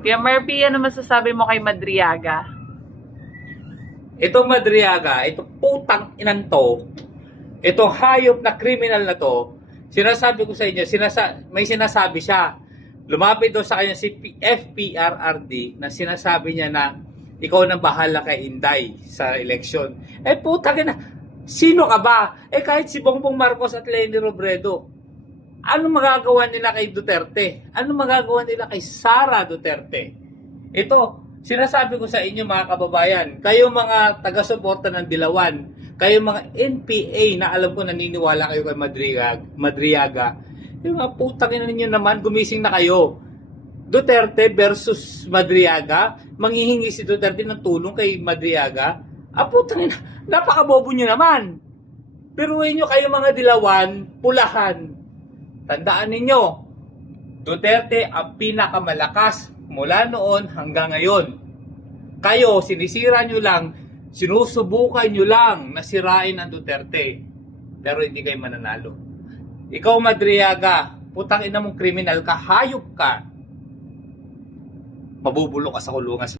Kuya Murphy, ano masasabi mo kay Madriaga? Itong Madriaga, itong putang inan to, itong hayop na criminal na to, sinasabi ko sa inyo, may sinasabi siya. Lumapit daw sa kanya si FPRRD na sinasabi niya na ikaw nang bahala kay Inday sa eleksyon. Putang ina, sino ka ba? Kahit si Bongbong Marcos at Leni Robredo, ano magagawa nila kay Duterte? Ano magagawa nila kay Sara Duterte? Ito, sinasabi ko sa inyo mga kababayan, kayo mga taga-suporta ng Dilawan, kayo mga NPA na alam ko naniniwala kayo kay Madriaga, yung mga putang ina ninyo naman, gumising na kayo. Duterte versus Madriaga, manghihingi si Duterte ng tulong kay Madriaga. Putang ina, napakabobo nyo naman. Piruin nyo kayo mga Dilawan, pulahan. Tandaan ninyo, Duterte ang pinakamalakas mula noon hanggang ngayon. Kayo, sinisira nyo lang, sinusubukan nyo lang na sirain ang Duterte. Pero hindi kayo mananalo. Ikaw, Madriaga, putang ina mong kriminal ka, hayop ka. Mabubulok ka sa kulungan.